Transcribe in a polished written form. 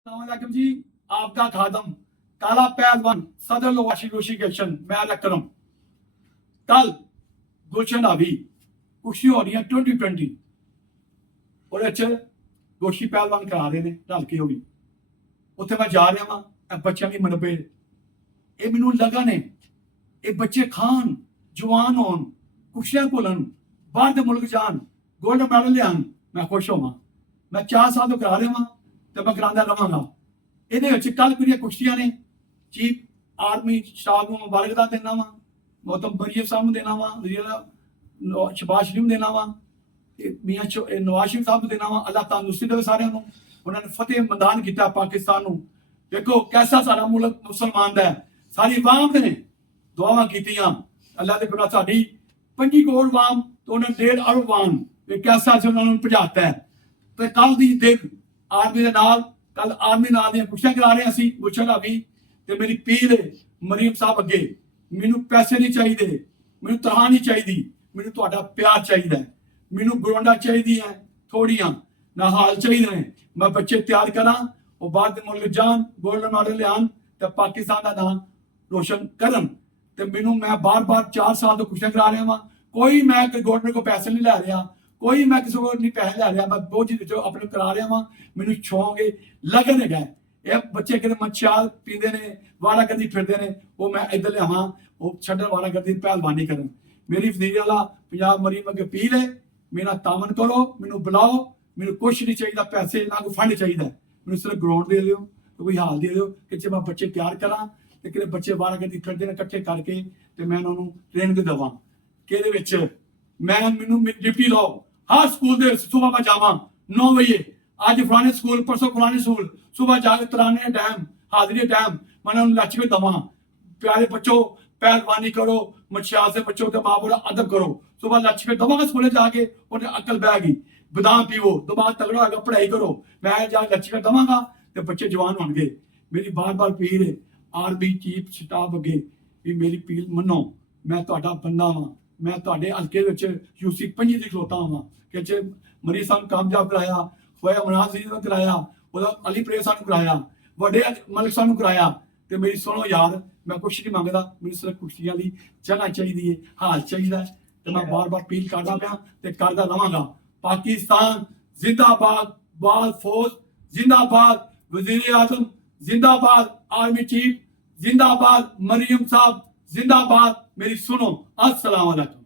अस्सलामुअलैकुम जी। आपका खादम काला पहलवान सदर लोवाशी रोशी गशन मैं अकरम। कल गुलशन हावी कुश्ती हो रही है 2020 ਉਹਦੇ ਚ ਗੋਸ਼ੀ ਪਹਿਲਵਾਨ ਕਰਾ ਰਹੇ ਨੇ ਢਲਕੇ ਹੋ ਗਈ। ਉੱਥੇ ਮੈਂ ਜਾ ਰਿਹਾ ਵਾਂ, ਬੱਚਿਆਂ ਦੀ ਮਨਪੇ ਇਹ ਮੈਨੂੰ ਲਗਾ ਨੇ ਇਹ ਬੱਚੇ ਖਾਣ ਜਵਾਨ ਹੋਣ ਕੁਸ਼ਤੀਆਂ ਘੁਲਣ ਬਾਹਰ ਦੇ ਮੁਲਕ ਜਾਣ ਗੋਲਡ ਮੈਡਲ ਲਿਆਉਣ ਮੈਂ ਖੁਸ਼ ਹੋਵਾਂ। ਮੈਂ 4 ਸਾਲ ਤੋਂ ਕਰਾ ਰਿਹਾ ਵਾਂ ਤੇ ਮੈਂ ਕਰਾਉਂਦਾ ਰਵਾਂਗਾ। ਇਹਦੇ ਵਿੱਚ ਕੱਲ ਕੁੜੀਆਂ ਕੁਸ਼ਤੀਆਂ ਨੇ। ਚੀਫ ਆਰਮੀ ਸਟਾਫ ਨੂੰ ਮੁਬਾਰਕਬਾਦ ਦੇਣਾ ਵਾ, ਮੋਹਤਮ ਬਰੀਏ ਸਾਹਿਬ ਨੂੰ ਦੇਣਾ ਵਾ, ਸ਼ਬਾਸ਼ ਸ਼ਰੀਫ ਨੂੰ ਦੇਣਾ ਵਾ, ਮੀਆਂ ਨਵਾਜ਼ ਸ਼ਰੀਫ ਸਾਹਿਬ ਨੂੰ ਦੇਣਾ ਵਾ। ਅੱਲਾਹ ਤੰਦਰੁਸਤੀ ਦੇਵੇ ਸਾਰਿਆਂ ਨੂੰ। ਉਹਨਾਂ ਨੇ ਫਤਿਹ ਮੈਦਾਨ ਕੀਤਾ ਪਾਕਿਸਤਾਨ ਨੂੰ। ਦੇਖੋ ਕੈਸਾ ਸਾਡਾ ਮੁਲਕ ਮੁਸਲਮਾਨ ਦਾ ਹੈ। ਸਾਰੀ ਵਾਮ ਨੇ ਦੁਆਵਾਂ ਕੀਤੀਆਂ। ਅੱਲਾਹ ਦੇ ਗੁਨਾਹ ਸਾਡੀ 25 ਕਰੋੜ ਵਾਮ ਤੋਂ ਉਹਨਾਂ 1.5 ਅਰਬ ਵਾਮ ਇਹ ਕੈਸਾ ਸੀ ਉਹਨਾਂ ਨੂੰ ਭਜਾਤਾ ਹੈ। ਤੇ ਕੱਲ ਦੀ ਦਿਨ ਆਰਮੀ ਦੇ ਨਾਲ ਕੱਲ ਆਰਮੀ ਨਾਲ ਦੀਆਂ ਕੁਸ਼ਤੀਆਂ ਕਰਾ ਰਹੇ ਅਸੀਂ ਗੁਲਸ਼ਨ ਹਾਵੀ ਤੇ ਮੇਰੀ ਪੀਰ ਮਰੀਮ ਸਾਹਿਬ ਅੱਗੇ ਮੈਨੂੰ ਪੈਸੇ ਨਹੀਂ ਚਾਹੀਦੇ, ਮੈਨੂੰ ਤਨਖਾਹ ਨਹੀਂ ਚਾਹੀਦੀ, ਮੈਨੂੰ ਤੁਹਾਡਾ ਪਿਆਰ ਚਾਹੀਦਾ ਹੈ। ਮੈਨੂੰ ਗਰਾਊਂਡਾਂ ਚਾਹੀਦੀਆਂ ਥੋੜੀਆਂ ਨਾ ਹਾਲ ਚਾਹੀਦੇ ਨੇ। ਮੈਂ ਬੱਚੇ ਤਿਆਰ ਕਰਾਂ ਉਹ ਬਾਹਰ ਦੇ ਮੁਲਕ ਜਾਣ ਗੋਲਡ ਮੈਡਲ ਲਿਆਉਣ ਤੇ ਪਾਕਿਸਤਾਨ ਦਾ ਨਾਮ ਰੋਸ਼ਨ ਕਰਨ। ਤੇ ਮੈਨੂੰ ਮੈਂ ਬਾਰ-ਬਾਰ 4 ਸਾਲ ਤੋਂ ਕੁਸ਼ਤੀਆਂ ਕਰਾ ਰਿਹਾ ਵਾਂ। ਕੋਈ ਮੈਂ ਗਵਰਨਮੈਂਟ ਕੋਲ ਪੈਸੇ ਨਹੀਂ ਲੈ ਰਿਹਾ, ਕੋਈ ਮੈਂ ਕਿਸੇ ਕੋਲ ਨਹੀਂ ਪੈਸੇ ਲੈ ਰਿਹਾ। ਮੈਂ ਬੋਝ ਵਿੱਚੋਂ ਆਪਣੇ ਕਰਾ ਰਿਹਾ ਵਾਂ। ਮੈਨੂੰ ਸ਼ੌਂਕ ਲਗਨ ਹੈਗਾ। ਇਹ ਬੱਚੇ ਕਿਤੇ ਮੱਛਾਲ ਪੀਂਦੇ ਨੇ ਵਾੜਾ ਕਰਦੀ ਫਿਰਦੇ ਨੇ, ਉਹ ਮੈਂ ਇੱਧਰ ਲਿਆਵਾਂ ਉਹ ਛੱਡਣ ਵਾੜਾ ਕਰਦੀ ਪਹਿਲਵਾਨੀ ਕਰਨ। ਮੇਰੀ ਵਜ਼ੀਰ ਵਾਲਾ ਪੰਜਾਬ ਮਰੀਮ ਅੱਗੇ ਅਪੀਲ ਹੈ, ਮੇਰਾ ਤਾਮਨ ਕਰੋ, ਮੈਨੂੰ ਬੁਲਾਓ। ਮੈਨੂੰ ਕੁਛ ਨਹੀਂ ਚਾਹੀਦਾ, ਪੈਸੇ ਨਾ ਕੋਈ ਫੰਡ ਚਾਹੀਦਾ, ਮੈਨੂੰ ਸਿਰਫ ਗਰਾਊਂਡ ਦੇ ਦਿਓ, ਕੋਈ ਹਾਲ ਦੇ ਦਿਓ ਕਿ ਜੇ ਮੈਂ ਬੱਚੇ ਤਿਆਰ ਕਰਾਂ ਤੇ ਕਿਤੇ ਬੱਚੇ ਵਾੜਾ ਕਰਦੀ ਫਿਰਦੇ ਨੇ ਇਕੱਠੇ ਕਰਕੇ ਤੇ ਮੈਂ ਉਹਨਾਂ ਨੂੰ ਟ੍ਰੇਨਿੰਗ ਦੇਵਾਂ ਕਿ ਇਹਦੇ ਵਿੱਚ ਮੈਨੂੰ ਡਿਊਟੀ ਲਾਓ। ਹਰ ਸਕੂਲ ਦੇ ਸੁਬਹ ਮੈਂ ਜਾਵਾਂ 9 ਵਜੇ। ਅੱਜ ਫਲਾਣੇ ਸਕੂਲ ਪਰਸੋਂ ਫਲਾਣੇ ਸਕੂਲ ਸੁਬह जाके तराने टाइम हाजिरी टाइम मैंने उन लक्ष्य में दवा। प्यारे बच्चों पहलवानी करो, मछियार से बच्चों के माँ बोला अदब करो। सुबह लक्ष्य में दवा स्कूले जाके उन्हें अकल बह गई, बादाम पीवो, दिमाग तगड़ा होगा, पढ़ाई करो। मैं जाके लक्ष्य में दवांगा तो बच्चे जवान होंगे। मेरी बार बार अपील है आर्मी चीफ स्टाफ अगे भी मेरी अपील मनो। मैं तुहाडा बंदा वां, मैं तुहाडे हल्के विच यूसी 5 दी खलोता वां कि जे मरी साहब कामयाब कराया होया, इमरान जी ने कराया, ਉਹਦਾ ਅਲੀ ਪ੍ਰੇਸ ਸਾਨੂੰ ਕਰਾਇਆ, ਵੱਡੇ ਮਲਕ ਸਾਨੂੰ ਕਰਾਇਆ। ਤੇ ਮੇਰੀ ਸੁਣੋ ਯਾਰ, ਮੈਂ ਕੁਛ ਨਹੀਂ ਮੰਗਦਾ, ਮੈਨੂੰ ਸਿਰਫ ਕੁਸ਼ਤੀਆਂ ਦੀ ਜਗ੍ਹਾ ਚਾਹੀਦੀ ਹੈ, ਹਾਲ ਚਾਹੀਦਾ ਤੇ ਮੈਂ ਬਾਰ-ਬਾਰ ਅਪੀਲ ਕਰਦਾ ਪਿਆ ਤੇ ਕਰਦਾ ਰਵਾਂਗਾ। ਪਾਕਿਸਤਾਨ ਜ਼ਿੰਦਾਬਾਦ, ਬਾਲ ਫੌਜ ਜ਼ਿੰਦਾਬਾਦ, ਵਜ਼ੀਰ ਆਜ਼ਮ ਜ਼ਿੰਦਾਬਾਦ, ਆਰਮੀ ਚੀਫ ਜ਼ਿੰਦਾਬਾਦ, ਮਰੀਮ ਸਾਹਿਬ ਜ਼ਿੰਦਾਬਾਦ। ਮੇਰੀ ਸੁਣੋ। अस्सलाम वालेकुम।